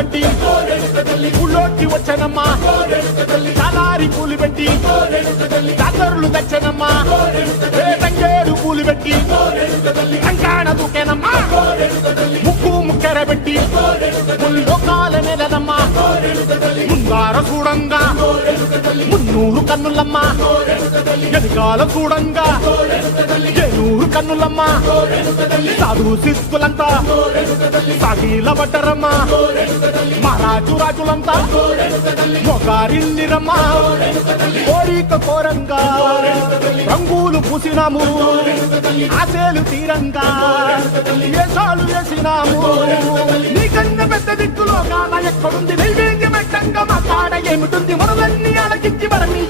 కట్టి ఊళ్ళోకి వచ్చనమ్మా చాలారి పూలు పెట్టి జాతరులు తెచ్చనమ్మా తంగేడు పూలు పెట్టి కంకాణ దూకేనమ్మా ముక్కు ముక్కెర పెట్టి ముల్లోకాల నెలనమ్మా ముందార చూడంగా మున్నూరు కన్నులమ్మా వెనకాల చూడంగా ఏనూరు కన్నులమ్మా సాధు సిద్ధులంతా సాగిల పడ్డరమ్మా మహారాజు రాజులంతా మొగారిల్లిరమ్మా కోరిక కోరంగా రంగులు పూసినాము ఆశలు తీరంగా ఏసాలు వేసినాము నీకన్నా పెద్ద దిక్కులో కాన ఎక్కడుంది నైవేద్యం ఎట్టంగా మా కాడ ఏమిటుంది మనలన్నీ అలకించి వరని